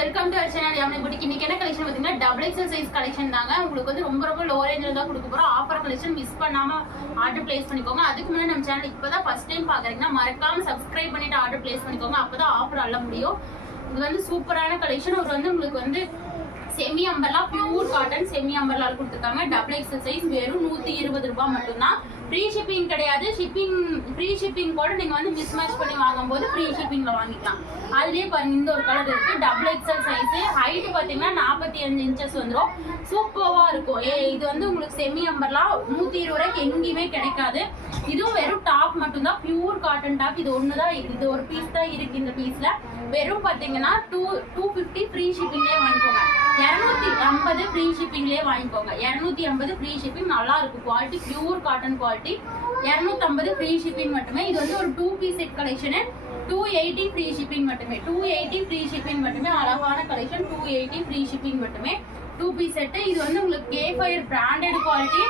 Welcome to our channel Yamini boutique. இன்னைக்கு என்ன collection பாத்தீங்கன்னா டபுள் எக்ஸல் சைஸ் கலெக்ஷன் தாங்க. உங்களுக்கு வந்து ரொம்ப லோ ரேஞ்சில தான் கொடுக்க போறோம். ஆஃபர் கலெக்ஷன் மிஸ் பண்ணாம ஆர்டர் பிளேஸ் பண்ணிக்கோங்க. அதுக்கு முன்னாடி நம்ம சேனல் இப்பதான் ஃபர்ஸ்ட் டைம் பாக்குறீங்கன்னா மறக்காம சப்ஸ்கிரைப் பண்ணிட்டு ஆர்டர் பிளேஸ் பண்ணிக்கோங்க. அப்பதான் ஆஃபர் அள்ள முடியும். இது வந்து சூப்பரான கலெக்ஷன். ஒரு வந்து உங்களுக்கு வந்து semi umbrella pure cotton semi umbrella கொடுத்துருக்காங்க. டபுள் எக்ஸல் சைஸ் வெறும் 120 ரூபாய் மட்டும்தான். ஃப்ரீ ஷிப்பிங் கிடையாது. ஃப்ரீ ஷிப்பிங் கூட நீங்க வந்து மிஸ் மேட்ச் பண்ணி வாங்கும்போது ஃப்ரீ ஷிப்பிங்ல வாங்கிக்கலாம். அதுலயே பாருங்க இந்த ஒரு கலர் இருக்கு. டபுள் எக்ஸல் சைஸ் ஹைட் பாத்தீங்கன்னா 45 இன்ச்சஸ் வந்துடும். சூப்பரா இருக்கும். இது வந்து உங்களுக்கு செமி அம்பர்லா 120 ரூபாய்க்கு எங்கேயுமே கிடைக்காது. இதுவும் வெறும் டாப் மட்டும்தான். Pure cotton top. இது ஒண்ணுதான், இது ஒரு பீஸ் தான் இருக்கு. இந்த பீஸ்ல வெறும் பாத்தீங்கன்னா 250 ஃப்ரீ ஷிப்பிங்லேயே வாங்கிக்கோங்க. 250 ஃப்ரீ ஷிப்பிங்லேயே வாங்கிக்கோங்க. 250 ஃப்ரீ ஷிப்பிங். நல்லா இருக்கும் quality. Pure cotton quality. 250 free shipping மட்டுமே. இது வந்து ஒரு 2 பீஸ் செட் கலெக்ஷனு. 280 ஃப்ரீ ஷிப்பிங் மட்டுமே. 280 ஃப்ரீ ஷிப்பிங் மட்டுமே. அழகான கலெக்ஷன். 280 ஃப்ரீ ஷிப்பிங் மட்டுமே. 2 பீஸ் செட்டு. இது வந்து உங்களுக்கு கேஃபயர் பிராண்டட் குவாலிட்டி.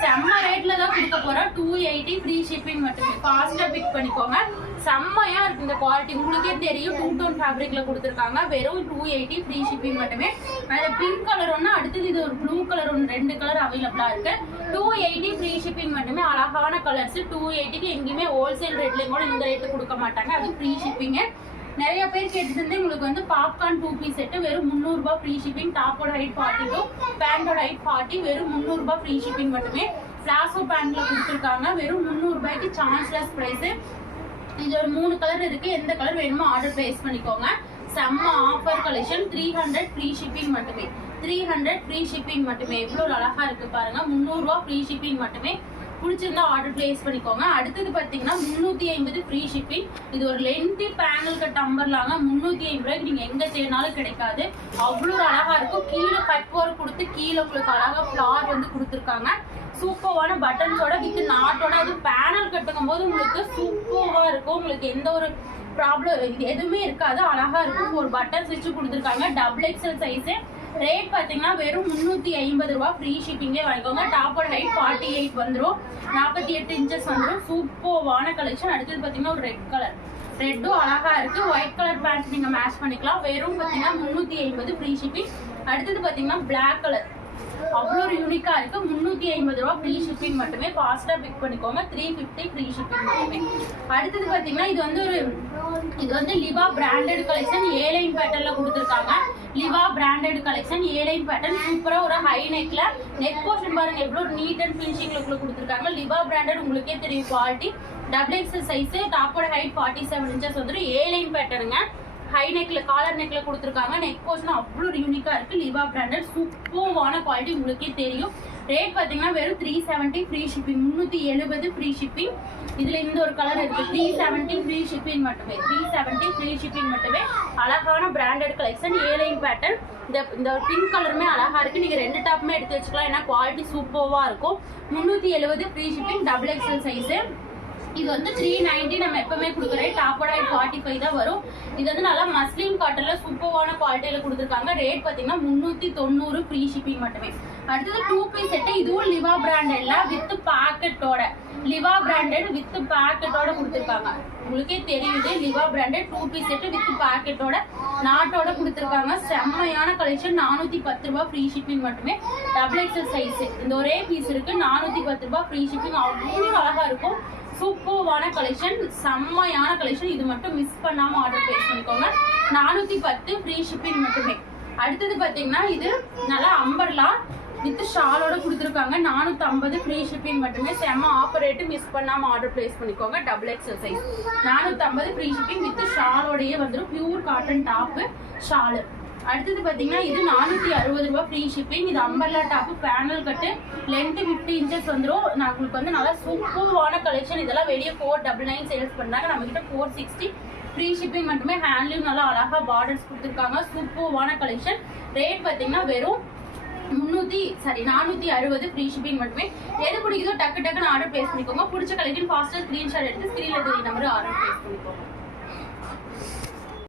செம்ம ரேட்ல தான் கொடுக்க போறோம். 280 ஃப்ரீ ஷிப்பிங் மட்டுமே. ஃபாஸ்டா பிக் பண்ணிக்கோங்க. செம்மையா இருக்கு இந்த குவாலிட்டி. உங்களுக்கே தெரியும். 2 டோன் ஃபேப்ரிக்ல கொடுத்துருக்காங்க. வெறும் 280 ஃப்ரீ ஷிப்பிங் மட்டுமே. அதுல பிங்க் கலர் ஒன்று, அடுத்தது இது ஒரு ப்ளூ கலர் ஒன்று, 2 கலர் அவைலபிளா இருக்கு. 280 ஃப்ரீ ஷிப்பிங் மட்டுமே. அழகான கலர்ஸ். 280க்கு எங்கேயுமே ஹோல்சேல் ரேட்லயும் கூட இந்த ரேட்டு கொடுக்க மாட்டாங்க. அது ஃப்ரீ ஷிப்பிங். நிறைய பேர் கேட்டு உங்களுக்கு வந்து பாப்கார்ன் 2 பீஸ் செட்டு வெறும் 300 ரூபாய் ஃப்ரீ ஷிப்பிங். டாப்போட ஹைட் 42, பேண்டோட ஹைட் 40. வெறும் 300 ரூபாய் ஃப்ரீ ஷிப்பிங் மட்டுமே. பிளாசோ பேண்ட்ல கொடுத்துருக்காங்க. வெறும் 300 ரூபாய்க்கு சான்ஸ்லெஸ் பிரைஸ். இது ஒரு 3 கலர் இருக்கு. எந்த கலர் வேணுமோ ஆர்டர் பிளேஸ் பண்ணிக்கோங்க. செம்ம ஆஃபர் கலெக்ஷன். 300 ஃப்ரீ ஷிப்பிங் மட்டுமே. 300 ஃப்ரீ ஷிப்பிங் மட்டுமே. எவ்வளவு அழகா இருக்கு பாருங்க. 300 ரூபாய் ஃப்ரீ ஷிப்பிங் மட்டுமே. பிடிச்சிருந்தா ஆர்டர் பிளேஸ் பண்ணிக்கோங்க. அடுத்தது பாத்தீங்கன்னா 350 ஃப்ரீ ஷிப்பிங். இது ஒரு லென்த்தி பேனல் கட் அம்பர்லாங்க. 350 ரூபாய்க்கு நீங்க எங்க தேடினாலும் கிடைக்காது. அவ்வளவு அழகா இருக்கும். கீழே கட் ஒர்க் கொடுத்து கீழே உங்களுக்கு அழகா ஃபிளார் வந்து கொடுத்துருக்காங்க. சூப்பரான பட்டன்ஸோட வித் நாட்டோட. அது பேனல் கட்டுக்கும் போது உங்களுக்கு சூப்பரா இருக்கும். உங்களுக்கு எந்த ஒரு ப்ராப்ளம் எதுவுமே இருக்காது. அழகா இருக்கும். ஒரு பட்டன் ஸ்விட்ச் கொடுத்துருக்காங்க. Double XL size. ரேட் பாத்தீங்கன்னா வெறும் 350 ரூபாய் ஃப்ரீ ஷிப்பிங்கே வாங்கிக்கோங்க. டாப்போட ஹைட் 48 வந்துடும். 48 இன்ச்சஸ் வந்துடும். சூப்பரான கலெக்ஷன். அடுத்தது பாத்தீங்கன்னா ஒரு ரெட் கலர். ரெட்டும் அழகா இருக்கு. ஒயிட் கலர் பேண்ட் நீங்க மேட்ச் பண்ணிக்கலாம். வெறும் பாத்தீங்கன்னா 350 ஃப்ரீ ஷிப்பிங். அடுத்தது பாத்தீங்கன்னா பிளாக் கலர். அவ்வளோ யூனிக்கா இருக்கு. 350 ரூபாய் ஃப்ரீ ஷிப்பிங் மட்டுமே. ஃபாஸ்டா பிக் பண்ணிக்கோங்க. 350 ஃப்ரீ ஷிப்பிங் மட்டுமே. அடுத்தது பாத்தீங்கன்னா இது வந்து லிவா பிராண்டட் கலெக்ஷன். ஏலைன் பேட்டர்ன்ல கொடுத்துருக்காங்க. லிவா பிராண்டட் கலெக்ஷன் ஏலைன் பேட்டர்ன். சூப்பரா ஒரு ஹை நெக்ல நெக் போர்ஷன் பாருங்க எவ்வளவு நீட் அண்ட் ஃபினிஷிங் லுக்ல கொடுத்துருக்காங்க. லிவா பிராண்டட் உங்களுக்கே தெரியும் குவாலிட்டி. Double XL size. டாப்போட ஹைட் 47 இன்ச்சஸ் வந்துடும். ஏலைன் பேட்டர்னுங்க. ஹை நெக்ல காலர் நெக்ல கொடுத்துருக்காங்க. நெக் போர்ஷன் அவ்வளவு யூனிக்கா இருக்கு. லிவா பிராண்டட் சூப்பரான குவாலிட்டி உங்களுக்கே தெரியும். ரேட் பாத்தீங்கன்னா வெறும் 370 ஃப்ரீ ஷிப்பிங். 370 free shipping. இதுல இந்த ஒரு கலர் இருக்கு. 370 ஃப்ரீ ஷிப்பிங் மட்டுமே. 370 ஃப்ரீ ஷிப்பிங் மட்டுமே. அழகான பிராண்டட் கலெக்ஷன். Airline pattern. இந்த பிங்க் கலருமே அழகா இருக்கு. நீங்க 2 டாப்புமே எடுத்து வச்சுக்கலாம். ஏன்னா குவாலிட்டி சூப்பரா இருக்கும். 370 free shipping. Double XL size. இது வந்து 390 நம்ம எப்பவுமே கொடுக்குறேன். டாப்போட 45 தான் வரும். இது வந்து நல்லா மஸ்லின் காட்டன்ல சூப்பரான குவாலிட்டியில கொடுத்துருக்காங்க. ரேட் பாத்தீங்கன்னா 390 ஃப்ரீ ஷிப்பிங் மட்டுமே. அடுத்தது 2 பீஸ் செட்டு. இதுவும் லிவா பிராண்டட்ல வித் பாக்கெட்டோட. லிவா பிராண்டட் வித் பாக்கெட்டோட கொடுத்துருக்காங்க. உங்களுக்கே தெரியுது. Liva branded 2 piece set with பாக்கெட்டோட நாட்டோட கொடுத்துருக்காங்க. செம்மையான கலெக்ஷன். 410 ரூபாய் ஃப்ரீ ஷிப்பிங் மட்டுமே. Double XL size. இந்த ஒரே பீஸ் இருக்கு. 410 ரூபாய் ஃப்ரீ ஷிப்பிங். அவ்வளோ அழகா இருக்கும். சூப்பரான கலெக்ஷன். செம்மையான கலெக்ஷன். இது மட்டும் மிஸ் பண்ணாம ஆர்டர் பிளேஸ் பண்ணிக்கோங்க. 410 ஃப்ரீ ஷிப்பிங் மட்டுமே. அடுத்தது பாத்தீங்கன்னா இது நல்லா அம்பர்லா வித் ஷாலோட கொடுத்துருக்காங்க. 450 ஃப்ரீ ஷிப்பிங் மட்டுமே. செம்ம ஆஃபர் ரேட்டு. மிஸ் பண்ணாம ஆர்டர் பிளேஸ் பண்ணிக்கோங்க. Double XL size. 450 free shipping with ஷாலோடயே வந்துடும். Pure cotton top shawl. அடுத்தது பாத்தீங்கன்னா இது 460 ரூபாய் ஃப்ரீ ஷிப்பிங். இது umbrella top panel cut. Length 50 inches வந்துடும். நான் உங்களுக்கு வந்து நல்லா சூப்பரான கலெக்ஷன். இதெல்லாம் வெளியே 499 சேல்ஸ் பண்றாங்க. நம்ம கிட்ட 460 ஃப்ரீ ஷிப்பிங் மட்டுமே. ஹேண்ட்லூம் நல்லா அழகா பார்டர்ஸ் கொடுத்துருக்காங்க. சூப்பரான கலெக்ஷன். ரேட் பாத்தீங்கன்னா வெறும் 460 ஃப்ரீ ஷிப்பிங் மட்டுமே. எது பிடிக்குதோ டக்குன்னு ஆர்டர் பிளேஸ் பண்ணிக்கோங்க. பிடிச்ச கலெக்ஷன் ஃபாஸ்டா ஸ்கிரீன்ஷாட் எடுத்து ஸ்கிரீன்ல தெரிய நம்பர் ஆர்டர் பிளேஸ் பண்ணிக்கோங்க.